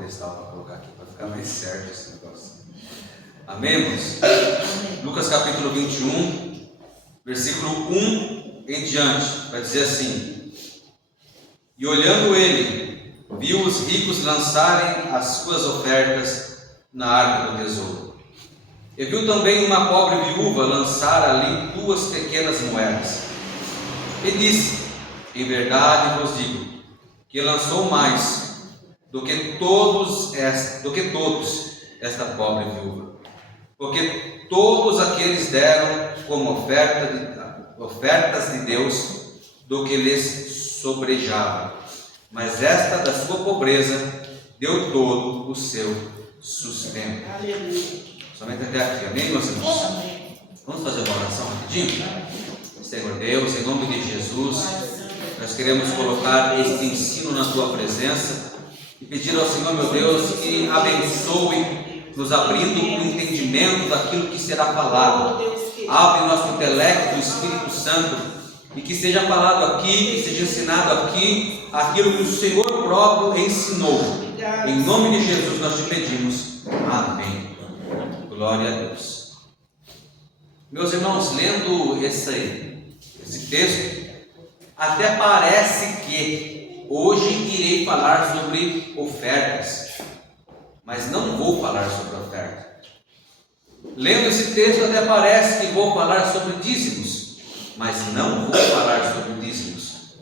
pedestal para colocar aqui, para ficar mais certo esse negócio. Amém, irmãos? Lucas capítulo 21, versículo 1 em diante, vai dizer assim: E olhando ele, viu os ricos lançarem as suas ofertas na arca do tesouro. E viu também uma pobre viúva lançar ali 2 pequenas moedas. E disse: Em verdade vos digo, que lançou mais do que todos esta pobre viúva. Porque todos aqueles deram como ofertas de Deus do que lhes sobrejava. Mas esta da sua pobreza deu todo o seu sustento. Aleluia. Somente até aqui, amém, meus irmãos? Amém. Vamos fazer uma oração rapidinho? Senhor Deus, em nome de Jesus, nós queremos colocar este ensino na tua presença e pedir ao Senhor, meu Deus, que abençoe, nos abrindo o entendimento daquilo que será falado. Abre nosso intelecto, o Espírito Santo, e que seja falado aqui, que seja ensinado aqui aquilo que o Senhor próprio ensinou. Em nome de Jesus nós te pedimos. Amém. Glória a Deus. Meus irmãos, lendo esse texto, até parece que hoje irei falar sobre ofertas, mas não vou falar sobre oferta. Lendo esse texto, até parece que vou falar sobre dízimos, mas não vou falar sobre dízimos.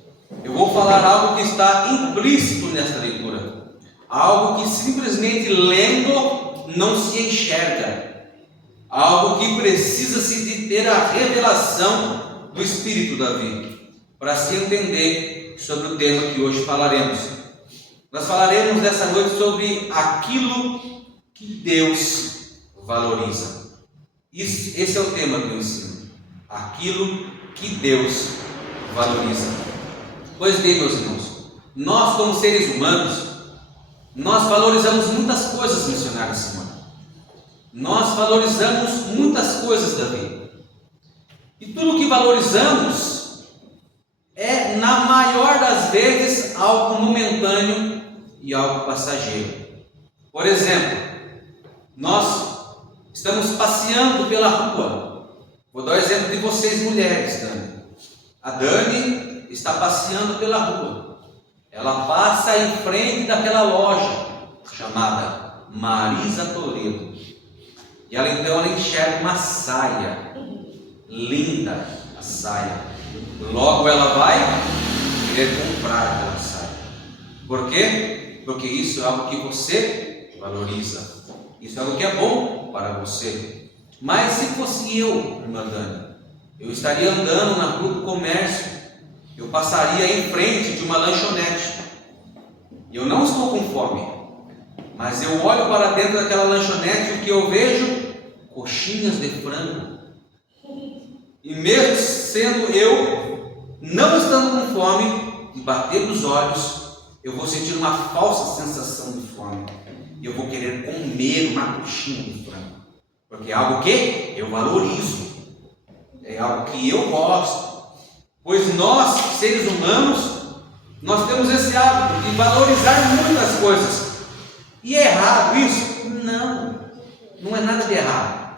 Eu vou falar algo que está implícito nesta leitura, algo que simplesmente lendo não se enxerga, algo que precisa-se de ter a revelação do Espírito da vida, para se entender sobre o tema que hoje falaremos. Nós falaremos nessa noite sobre aquilo que Deus valoriza. Esse é o tema que eu ensino. Aquilo que Deus valoriza. Pois bem, meus irmãos, nós como seres humanos, nós valorizamos muitas coisas, missionário Simão. Nós valorizamos muitas coisas da vida. E tudo que valorizamos é, na maior das vezes, algo momentâneo e algo passageiro. Por exemplo, nós estamos passeando pela rua. Vou dar o exemplo de vocês mulheres, Dani. A Dani está passeando pela rua. Ela passa em frente daquela loja chamada Marisa Toledo. E ela enxerga uma saia, linda a saia. Logo ela vai querer comprar aquela saia. Por quê? Porque isso é algo que você valoriza. Isso é algo que é bom para você. Mas se fosse eu, irmã Dani, eu estaria andando na rua do comércio, eu passaria em frente de uma lanchonete. Eu não estou com fome, mas eu olho para dentro daquela lanchonete e o que eu vejo? Coxinhas de frango. E mesmo sendo eu, não estando com fome, de bater nos olhos, eu vou sentir uma falsa sensação de fome. E eu vou querer comer uma coxinha de frango. Porque é algo que eu valorizo. É algo que eu gosto. Pois nós, seres humanos, nós temos esse hábito de valorizar muitas coisas. E é errado isso? Não, não é nada de errado.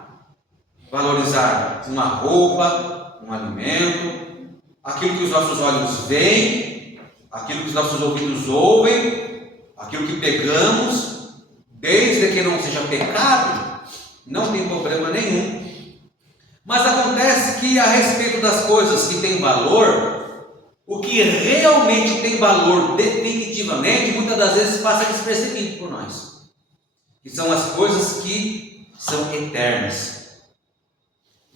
Valorizar uma roupa, um alimento, aquilo que os nossos olhos veem, aquilo que os nossos ouvidos ouvem, aquilo que pegamos, desde que não seja pecado, não tem problema nenhum. Mas acontece que a respeito das coisas que têm valor, o que realmente tem valor definitivamente, muitas das vezes passa despercebido por nós, que são as coisas que são eternas.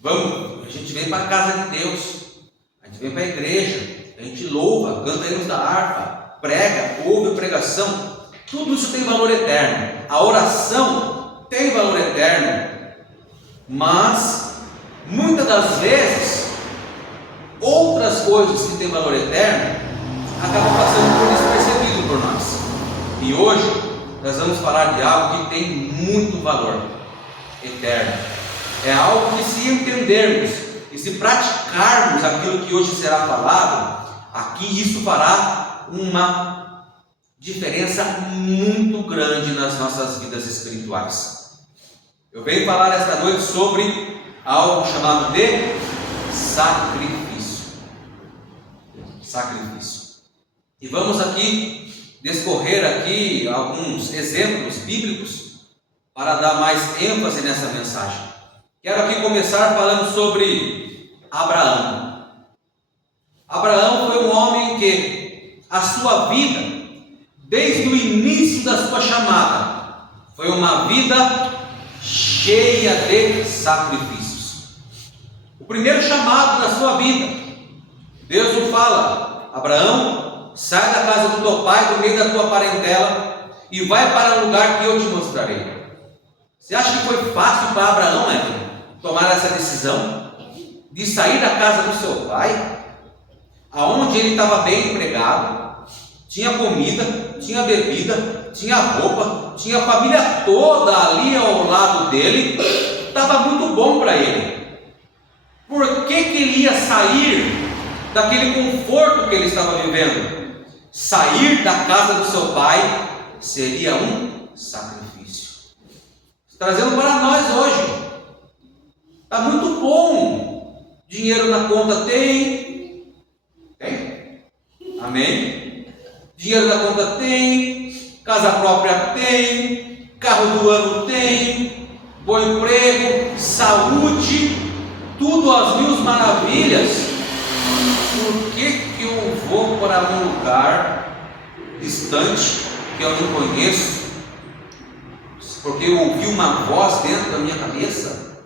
A gente vem para a casa de Deus, a gente vem para a igreja, a gente louva, canta hinos da harpa, prega, ouve pregação, tudo isso tem valor eterno. A oração tem valor eterno, mas muitas das vezes outras coisas que têm valor eterno acabam passando por despercebido por nós. E hoje nós vamos falar de algo que tem muito valor eterno. É algo que, se entendermos e se praticarmos aquilo que hoje será falado, aqui isso fará uma diferença muito grande nas nossas vidas espirituais. Eu venho falar esta noite sobre algo chamado de sacrifício. Sacrifício. E vamos aqui discorrer aqui alguns exemplos bíblicos para dar mais ênfase nessa mensagem. Quero aqui começar falando sobre Abraão. Abraão foi um homem que a sua vida, desde o início da sua chamada, foi uma vida cheia de sacrifícios. O primeiro chamado da sua vida, Deus o fala: Abraão, sai da casa do teu pai, do meio da tua parentela, e vai para o lugar que eu te mostrarei. Você acha que foi fácil para Abraão, tomar essa decisão de sair da casa do seu pai, aonde ele estava bem empregado, tinha comida, tinha bebida, tinha roupa, tinha a família toda ali ao lado dele, estava muito bom para ele. Por que ele ia sair daquele conforto que ele estava vivendo? Sair da casa do seu pai seria um sacrifício. Trazendo para nós hoje, está muito bom, dinheiro na conta tem? Amém? Dinheiro na conta tem, casa própria tem, carro do ano tem, bom emprego, saúde, tudo às mil maravilhas. Por que eu vou para um lugar distante que eu não conheço? Porque eu ouvi uma voz dentro da minha cabeça?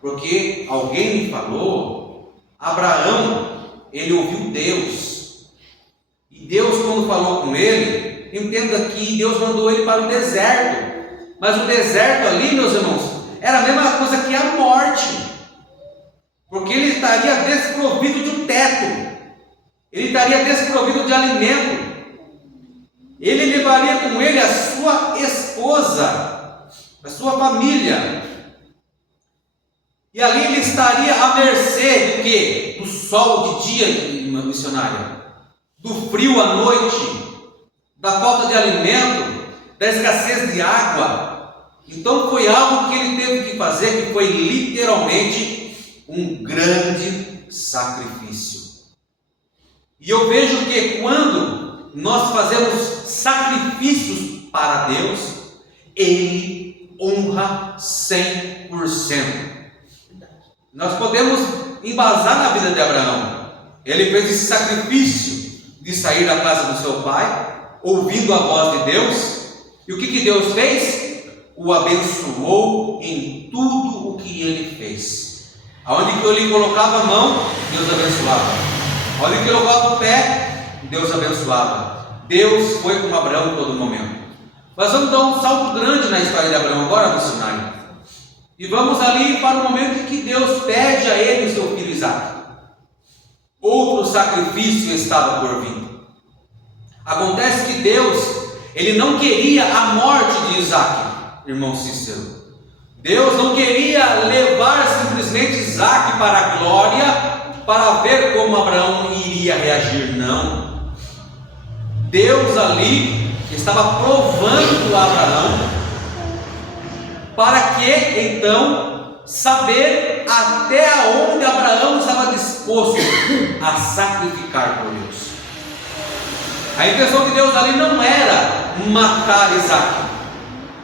Porque alguém me falou? Abraão, ele ouviu Deus. E Deus, quando falou com ele, entenda que Deus mandou ele para o deserto. Mas o deserto ali, meus irmãos, era a mesma coisa que a morte. Porque ele estaria desprovido de um teto. Ele estaria desprovido de alimento. Ele levaria com ele a sua esposa, a sua família. E ali ele estaria à mercê do quê? Do sol de dia, missionário, do frio à noite, da falta de alimento, da escassez de água. Então foi algo que ele teve que fazer, que foi literalmente um grande sacrifício. E eu vejo que quando nós fazemos sacrifícios para Deus, Ele honra 100%. Nós podemos embasar na vida de Abraão. Ele fez esse sacrifício de sair da casa do seu pai, ouvindo a voz de Deus. E o que Deus fez? O abençoou em tudo o que ele fez. Aonde que ele colocava a mão, Deus abençoava. Aonde que ele colocava o pé, Deus abençoava. Deus foi com Abraão em todo momento. Mas vamos dar um salto grande na história de Abraão agora, missionário. E vamos ali para o momento em que Deus pede a ele o seu filho Isaque. Outro sacrifício estava por vir. Acontece que Deus, ele não queria a morte de Isaque, irmão Cícero. Deus não queria levar simplesmente Isaque para a glória, para ver como Abraão iria reagir, não. Deus ali estava provando a Abraão, para que então saber até onde Abraão estava disposto a sacrificar por Deus. A intenção de Deus ali não era matar Isaque,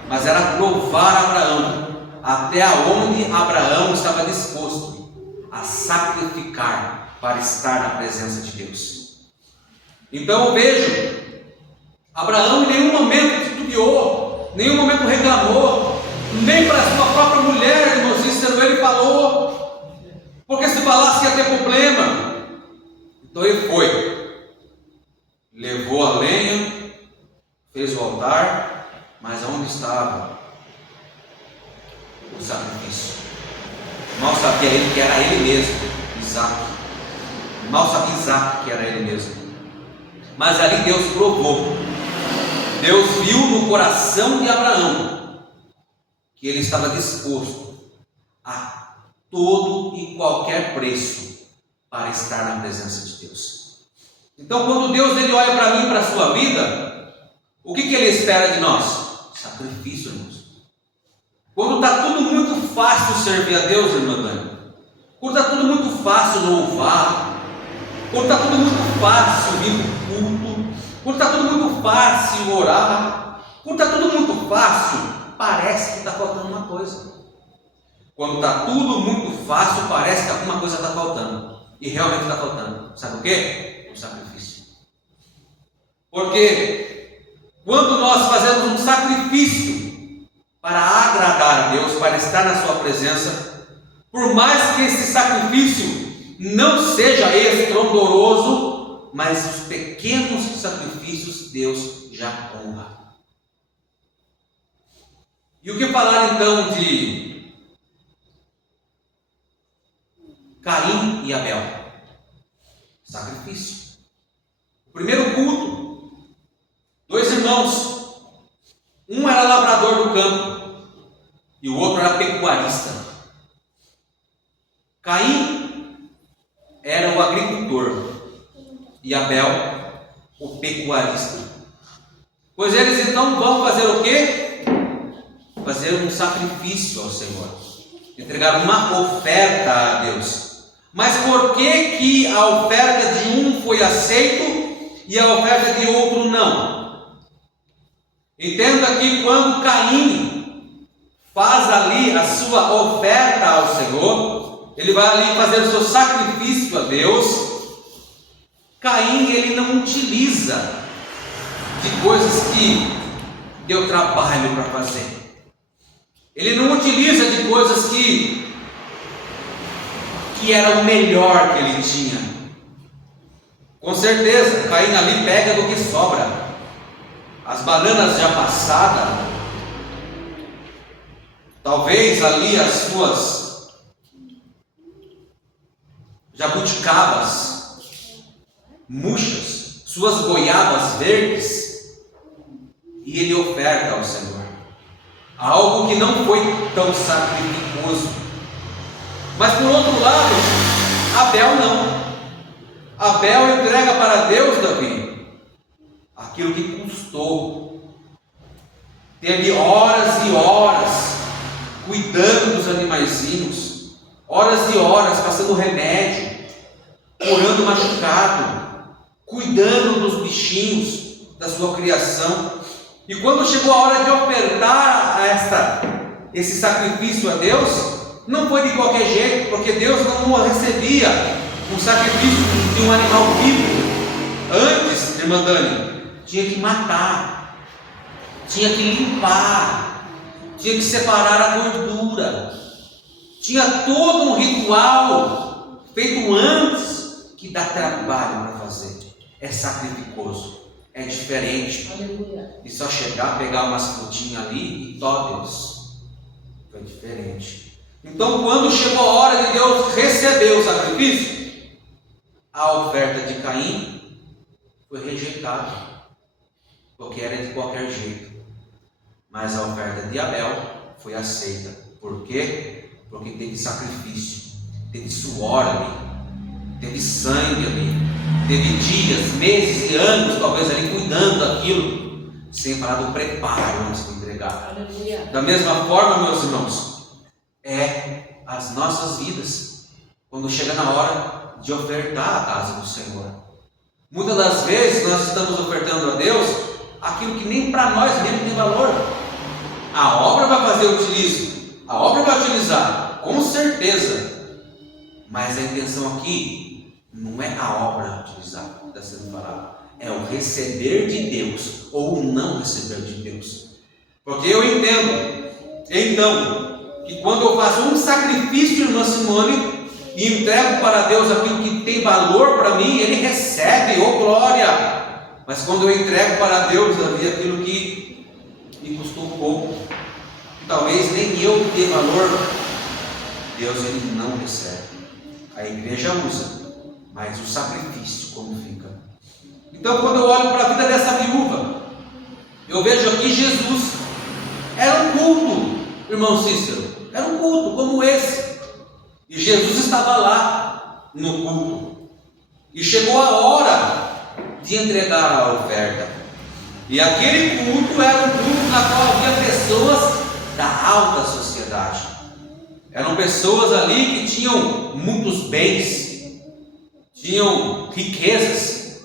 mas era provar Abraão até onde Abraão estava disposto a sacrificar para estar na presença de Deus. Então eu vejo, Abraão em nenhum momento titubeou, em nenhum momento reclamou, nem para a sua própria mulher, irmão Cícero, ele falou, porque se falasse ia ter problema. Então ele foi, levou a lenha, fez o altar, mas onde estava o sacrifício? Mal sabia ele que era ele mesmo, Isaque. Mal sabia Isaque que era ele mesmo. Mas ali Deus provou. Deus viu no coração de Abraão que ele estava disposto a todo e qualquer preço para estar na presença de Deus. Então, quando Deus ele olha para mim e para a sua vida, O que Ele espera de nós? Sacrifício, irmãos. Quando está tudo muito fácil servir a Deus, irmã Dani, quando está tudo muito fácil louvar, quando está tudo muito fácil vir para o culto, quando está tudo muito fácil orar, quando está tudo muito fácil, parece que está faltando uma coisa. Quando está tudo muito fácil, parece que alguma coisa está faltando. E realmente está faltando. Sabe o quê? O sacrifício. Porque quando nós fazemos um sacrifício para agradar a Deus, para estar na sua presença, por mais que esse sacrifício não seja estrondoso, mas os pequenos sacrifícios Deus já honra. E o que falar então de Caim e Abel? Sacrifício. O primeiro culto, dois irmãos, um era lavrador do campo e o outro era pecuarista. Caim era o agricultor e Abel o pecuarista. Pois eles então vão fazer o quê? Fazer um sacrifício ao Senhor, entregar uma oferta a Deus. Mas por que a oferta de um foi aceita e a oferta de outro não? Entenda que quando Caim faz ali a sua oferta ao Senhor, ele vai ali fazer o seu sacrifício a Deus. Caim, ele não utiliza de coisas que deu trabalho para fazer. Ele não utiliza de coisas que era o melhor que ele tinha. Com certeza, Caim ali pega do que sobra. As bananas já passadas, talvez ali as suas jabuticabas murchas, suas goiabas verdes, e ele oferta ao Senhor algo que não foi tão sacrificoso. Mas por outro lado, Abel não. Abel entrega para Deus, Davi, aquilo que custou. Teve horas e horas cuidando dos animaizinhos, horas e horas passando remédio, curando machucado, cuidando dos bichinhos da sua criação. E quando chegou a hora de ofertar esse sacrifício a Deus, não foi de qualquer jeito, porque Deus não recebia um sacrifício de um animal vivo. Antes, irmã Dani, tinha que matar, tinha que limpar, tinha que separar a gordura, tinha todo um ritual feito antes, que dá trabalho para fazer. É sacrificoso, é diferente. Aleluia. E só chegar, pegar umas frutinhas ali e Deus. Foi diferente. Então, quando chegou a hora de Deus receber o sacrifício, a oferta de Caim foi rejeitada, porque era de qualquer jeito. Mas a oferta de Abel foi aceita. Por quê? Porque teve sacrifício, teve suor ali, teve sangue ali, teve dias, meses e anos, talvez ali cuidando daquilo, sem falar do preparo antes de entregar. Aleluia. Da mesma forma, meus irmãos, é as nossas vidas, quando chega na hora de ofertar a casa do Senhor. Muitas das vezes nós estamos ofertando a Deus aquilo que nem para nós mesmo tem valor. A obra vai fazer o utilizo, a obra vai utilizar, com certeza, mas a intenção aqui não é a obra utilizar, está sendo falado, é o receber de Deus ou o não receber de Deus. Porque eu entendo, então, que quando eu faço um sacrifício, irmã Simone, e entrego para Deus aquilo que tem valor para mim, Ele recebe, oh glória. Mas quando eu entrego para Deus aquilo que me custou um pouco, que talvez nem eu dê valor, Deus Ele não recebe. A igreja usa, mas o sacrifício como fica? Então, quando eu olho para a vida dessa viúva, eu vejo aqui Jesus. Era um culto, irmão Cícero, era um culto como esse, e Jesus estava lá no culto, e chegou a hora de entregar a oferta. E aquele culto era um culto na qual havia pessoas da alta sociedade. Eram pessoas ali que tinham muitos bens, tinham riquezas.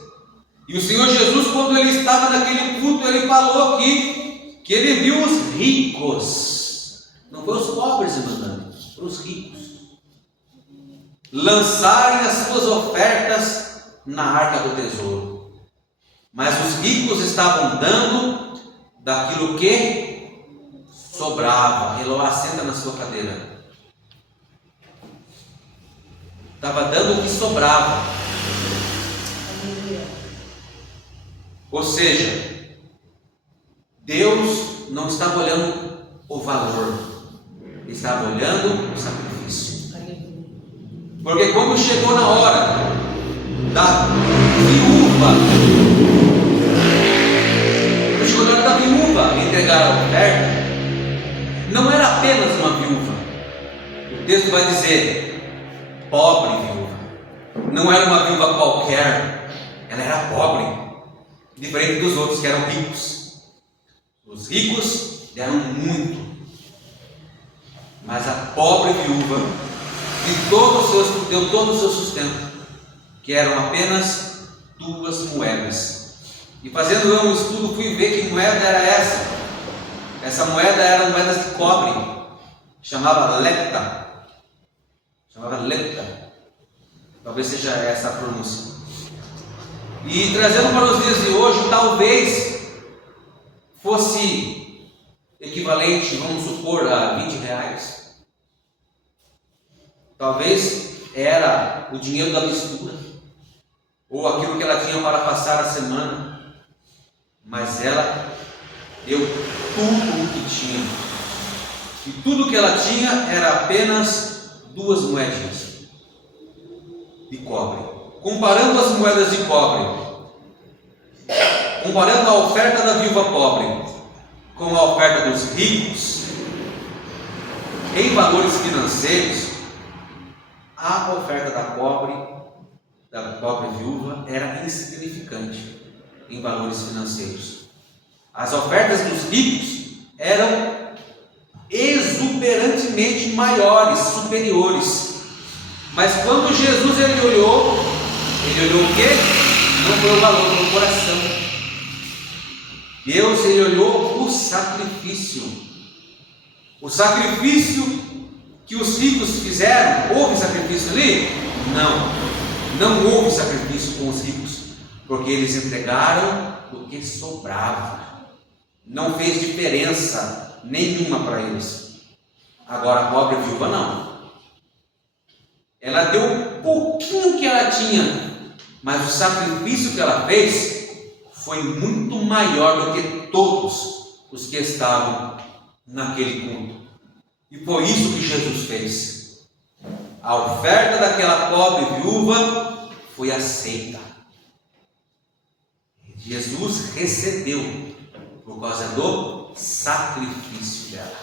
E o Senhor Jesus, quando ele estava naquele culto, ele falou aqui que ele viu os ricos, não foi os pobres, irmão, foram os ricos, lançarem as suas ofertas na arca do tesouro. Mas os ricos estavam dando daquilo que sobrava. Eloá, senta na sua cadeira. Estava dando o que sobrava. Ou seja, Deus não estava olhando o valor, Ele estava olhando o sacrifício. Porque quando chegou na hora da viúva entregar a oferta, não era apenas uma viúva. O texto vai dizer pobre viúva. Não era uma viúva qualquer, ela era pobre, diferente dos outros que eram ricos. Os ricos deram muito, mas a pobre viúva deu todo o seu sustento, que eram apenas 2 moedas. E fazendo eu um estudo, fui ver que moeda era essa. Essa moeda era moeda de cobre, chamava lepta. Talvez seja essa a pronúncia. E trazendo para os dias de hoje, talvez fosse equivalente, vamos supor, a R$20. Talvez era o dinheiro da mistura, ou aquilo que ela tinha para passar a semana. Mas ela deu tudo o que tinha, e tudo que ela tinha era apenas 2 moedinhas de cobre. Comparando as moedas de cobre, comparando a oferta da viúva pobre com a oferta dos ricos, em valores financeiros, a oferta da pobre viúva era insignificante em valores financeiros. As ofertas dos ricos eram exuberantemente maiores, superiores. Mas quando Jesus ele olhou o quê? Não foi o valor, foi o coração. Deus ele olhou o sacrifício. O sacrifício que os ricos fizeram. Houve sacrifício ali? Não houve sacrifício com os ricos, porque eles entregaram o que sobrava. Não fez diferença nenhuma para eles. Agora a pobre viúva não. Ela deu um pouquinho que ela tinha, mas o sacrifício que ela fez foi muito maior do que todos os que estavam naquele culto. E foi isso que Jesus fez. A oferta daquela pobre viúva foi aceita. Jesus recebeu por causa do sacrifício dela.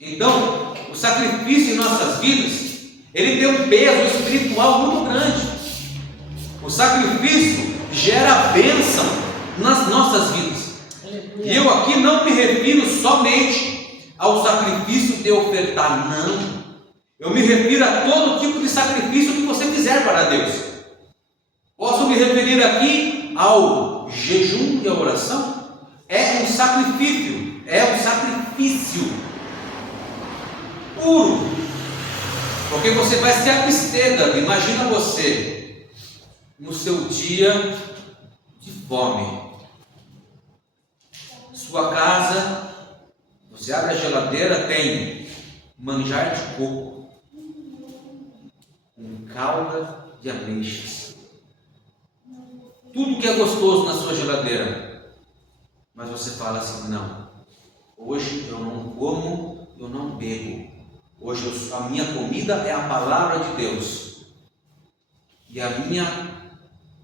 Então, o sacrifício em nossas vidas, ele tem um peso espiritual muito grande. O sacrifício gera bênção nas nossas vidas. E eu aqui não me refiro somente ao sacrifício de ofertar, não. Eu me refiro a todo tipo de sacrifício que você fizer para Deus. Posso me referir aqui ao jejum e à oração? É um sacrifício puro, porque você vai se abster. Imagina você no seu dia de fome, sua casa, você abre a geladeira, tem manjar de coco com calda de ameixas, tudo que é gostoso na sua geladeira, mas você fala assim: não, hoje eu não como, eu não bebo, hoje a minha comida é a palavra de Deus, e a minha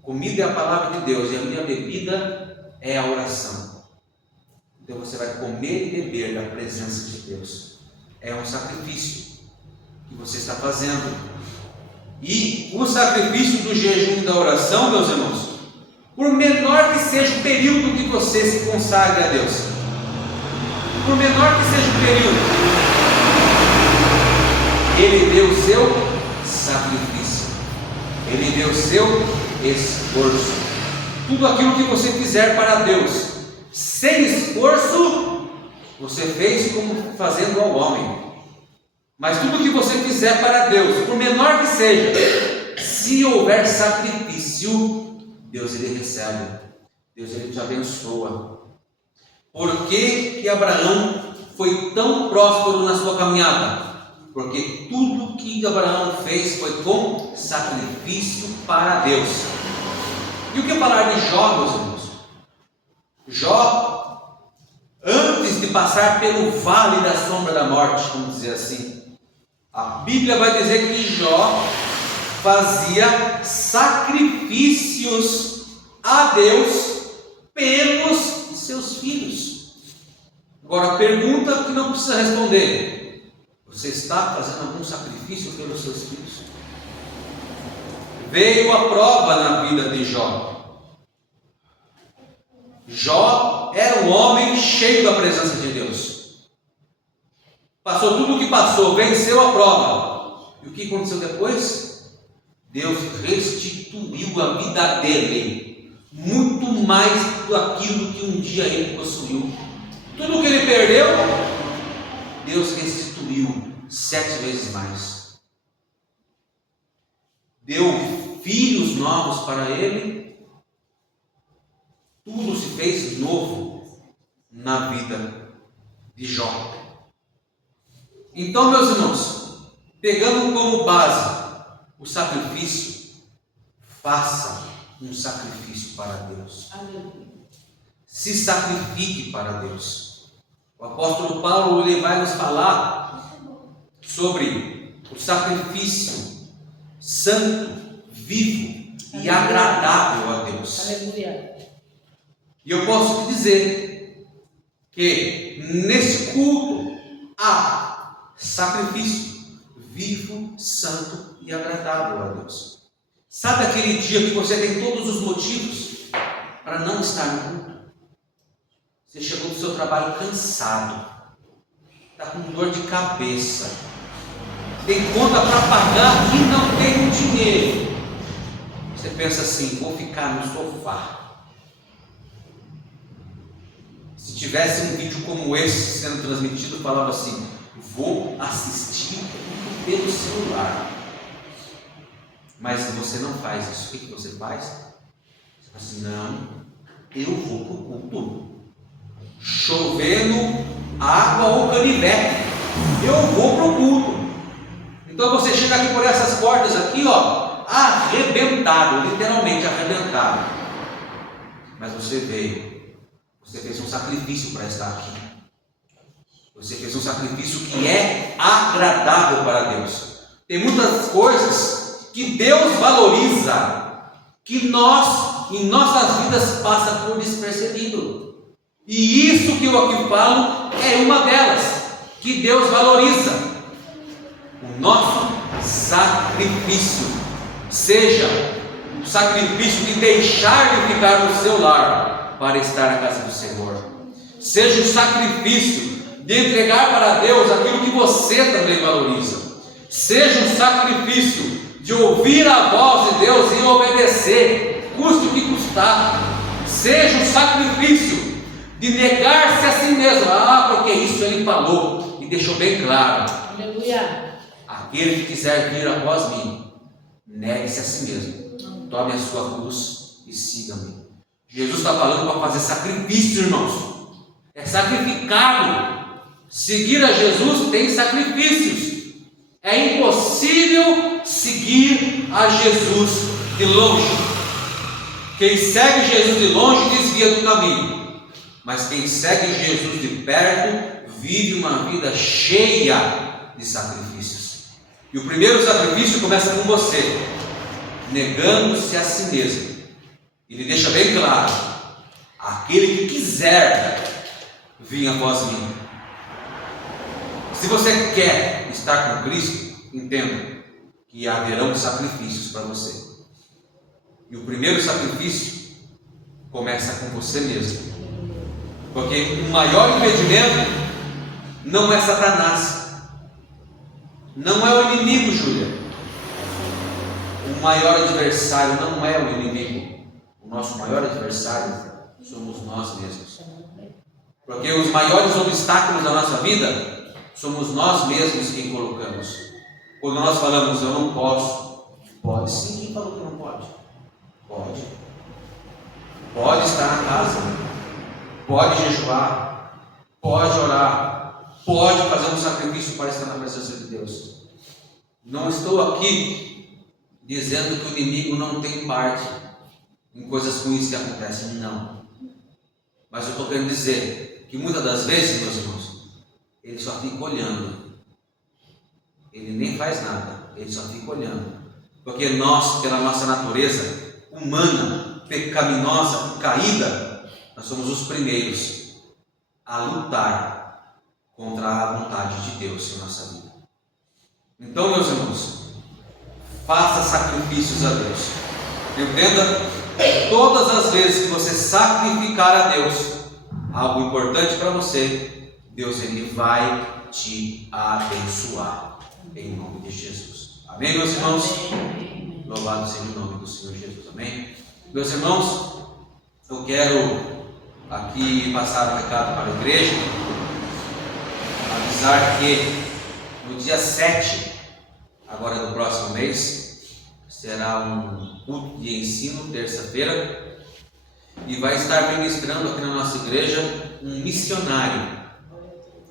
comida é a palavra de Deus, e a minha bebida é a oração. Então você vai comer e beber da presença de Deus. É um sacrifício que você está fazendo. E o sacrifício do jejum e da oração, meus irmãos, Por menor que seja o período que você se consagre a Deus, por menor que seja o período, Ele deu o seu sacrifício, Ele deu o seu esforço. Tudo aquilo que você fizer para Deus, sem esforço, você fez como fazendo ao homem. Mas tudo que você fizer para Deus, por menor que seja, se houver sacrifício, Deus ele recebe, Deus ele te abençoa. Por que Abraão foi tão próspero na sua caminhada? Porque tudo que Abraão fez foi com sacrifício para Deus. E o que falar de Jó, meus irmãos? Jó, antes de passar pelo vale da sombra da morte, vamos dizer assim, a Bíblia vai dizer que Jó fazia sacrifícios a Deus pelos seus filhos. Agora a pergunta que não precisa responder: você está fazendo algum sacrifício pelos seus filhos? Veio a prova na vida de Jó. Jó era um homem cheio da presença de Deus. Passou tudo o que passou, venceu a prova. E o que aconteceu depois? Deus restituiu a vida dele, muito mais do aquilo que um dia ele possuiu. Tudo que ele perdeu, Deus restituiu 7 vezes mais. Deu filhos novos para ele. Tudo se fez novo na vida de Jó. Então, meus irmãos, pegando como base o sacrifício, faça um sacrifício para Deus. Amém. Se sacrifique para Deus. O apóstolo Paulo ele vai nos falar sobre o sacrifício santo, vivo e agradável a Deus. Aleluia. E eu posso te dizer que nesse culto há sacrifício vivo, santo e agradável a Deus. Sabe aquele dia que você tem todos os motivos para não estar no culto? Você chegou do seu trabalho cansado, está com dor de cabeça, tem conta para pagar e não tem dinheiro. Você pensa assim: vou ficar no sofá. Se tivesse um vídeo como esse sendo transmitido, falava assim: vou assistir pelo celular. Mas você não faz isso. O que você faz? Você fala assim: não, eu vou para o culto. Chovendo água ou canivete, eu vou para o culto. Então você chega aqui por essas portas aqui, ó, arrebentado, literalmente arrebentado. Mas você veio, você fez um sacrifício para estar aqui. Você fez um sacrifício que é agradável para Deus. Tem muitas coisas que Deus valoriza, que nós, em nossas vidas, passa por despercebido. E isso que eu aqui falo é uma delas, que Deus valoriza. O nosso sacrifício, seja o sacrifício de deixar de ficar no seu lar para estar na casa do Senhor, seja o sacrifício de entregar para Deus aquilo que você também valoriza, seja um sacrifício de ouvir a voz de Deus e obedecer, custe o que custar, seja um sacrifício de negar-se a si mesmo, porque isso ele falou e deixou bem claro. Aleluia. Aquele que quiser vir após mim, negue-se a si mesmo, tome a sua cruz e siga-me. Jesus está falando para fazer sacrifício, irmãos, é sacrificado. Seguir a Jesus tem sacrifícios. É impossível seguir a Jesus de longe. Quem segue Jesus de longe desvia do caminho, mas quem segue Jesus de perto vive uma vida cheia de sacrifícios. E o primeiro sacrifício começa com você, negando-se a si mesmo. Ele deixa bem claro: aquele que quiser vir após mim. Se você quer estar com Cristo, entenda que haverão sacrifícios para você. E o primeiro sacrifício começa com você mesmo. Porque o maior impedimento não é Satanás, não é o inimigo, Júlia. O maior adversário não é o inimigo. O nosso maior adversário somos nós mesmos. Porque os maiores obstáculos da nossa vida somos nós mesmos quem colocamos. Quando nós falamos, eu não posso, pode sim. Quem falou que não pode? Pode. Pode estar na casa, pode jejuar, pode orar, pode fazer um sacrifício para estar na presença de Deus. Não estou aqui dizendo que o inimigo não tem parte em coisas ruins que acontecem, não. Mas eu estou querendo dizer que muitas das vezes, meus irmãos, ele só fica olhando. Ele nem faz nada, ele só fica olhando. Porque nós, pela nossa natureza humana, pecaminosa, caída, nós somos os primeiros a lutar contra a vontade de Deus em nossa vida. Então, meus irmãos, faça sacrifícios a Deus. Entenda, todas as vezes que você sacrificar a Deus algo importante para você, Deus ele vai te abençoar em nome de Jesus. Amém, meus irmãos? Amém. Louvado seja o nome do Senhor Jesus. Amém. Meus irmãos, eu quero aqui passar um recado para a igreja, avisar que no dia 7, agora do próximo mês, será um culto de ensino, terça-feira, e vai estar ministrando aqui na nossa igreja um missionário,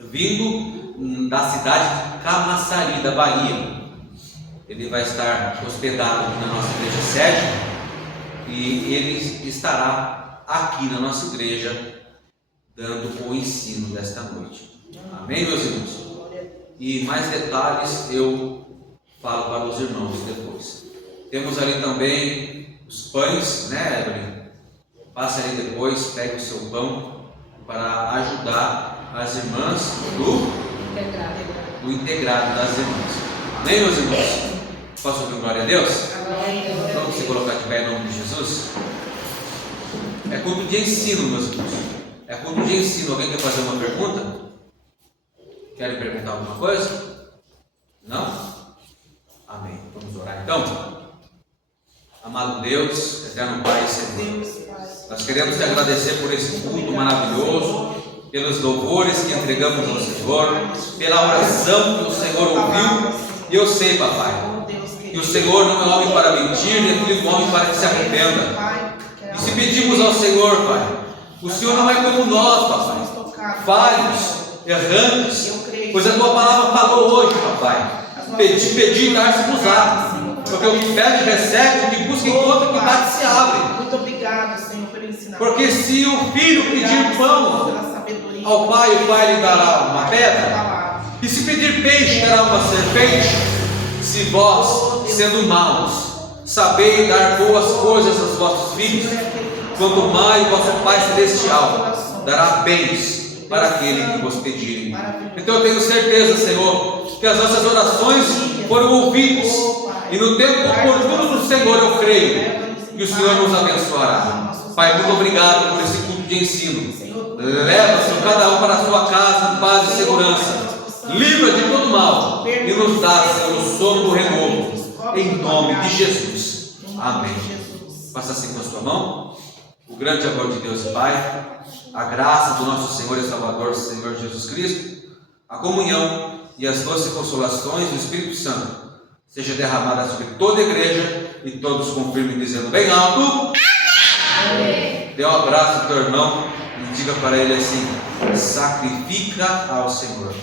vindo da cidade de Camaçari, da Bahia. Ele vai estar hospedado aqui na nossa igreja sede, e ele estará aqui na nossa igreja, dando o ensino desta noite. Amém, meus irmãos? E mais detalhes eu falo para os irmãos depois. Temos ali também os pães, né, Evelyn? Passe ali depois, pegue o seu pão para ajudar as irmãs do integrado das irmãs. Amém, meus irmãos? Posso ouvir glória a Deus? Vamos se colocar de pé em nome de Jesus? É culto de ensino, meus irmãos. É culto de ensino. Alguém quer fazer uma pergunta? Querem perguntar alguma coisa? Não? Amém. Vamos orar então. Amado Deus, eterno Pai e Senhor, nós queremos te agradecer por esse culto maravilhoso, pelos louvores que entregamos ao Senhor, pela oração que o Senhor ouviu. E eu sei, papai, que o Senhor não é homem para mentir, nem filho do homem para que se arrependa. E se pedimos ao Senhor, Pai, o Senhor não é como nós, papai, falhos, errantes, pois a tua palavra falou hoje, papai, pedir e dar-se-vos-á. Porque o que pede recebe, o que busca encontra, o que bate se abre. Muito obrigado, Senhor, pelo ensinamento. Porque se o filho pedir pão ao pai, o pai lhe dará uma pedra. E se pedir peixe, dará uma serpente. Se vós, sendo maus, sabeis dar boas coisas aos vossos filhos, quanto mais o vosso Pai Celestial dará bens para aquele que vos pedirem. Então eu tenho certeza, Senhor, que as nossas orações foram ouvidas. E no tempo oportuno do Senhor eu creio que o Senhor nos abençoará. Pai, muito obrigado por esse culto de ensino. Leva, Senhor, cada um para a sua casa em paz e segurança. Livra de todo mal e nos dá, Senhor, o sono do renovo. Em nome de Jesus. Amém. Faça assim com a sua mão. O grande amor de Deus Pai, a graça do nosso Senhor e Salvador, Senhor Jesus Cristo, a comunhão e as doces consolações do Espírito Santo seja derramada sobre toda a igreja e todos confirmem dizendo bem alto. Amém. Dê um abraço ao teu irmão e diga para ele assim: sacrifica ao Senhor.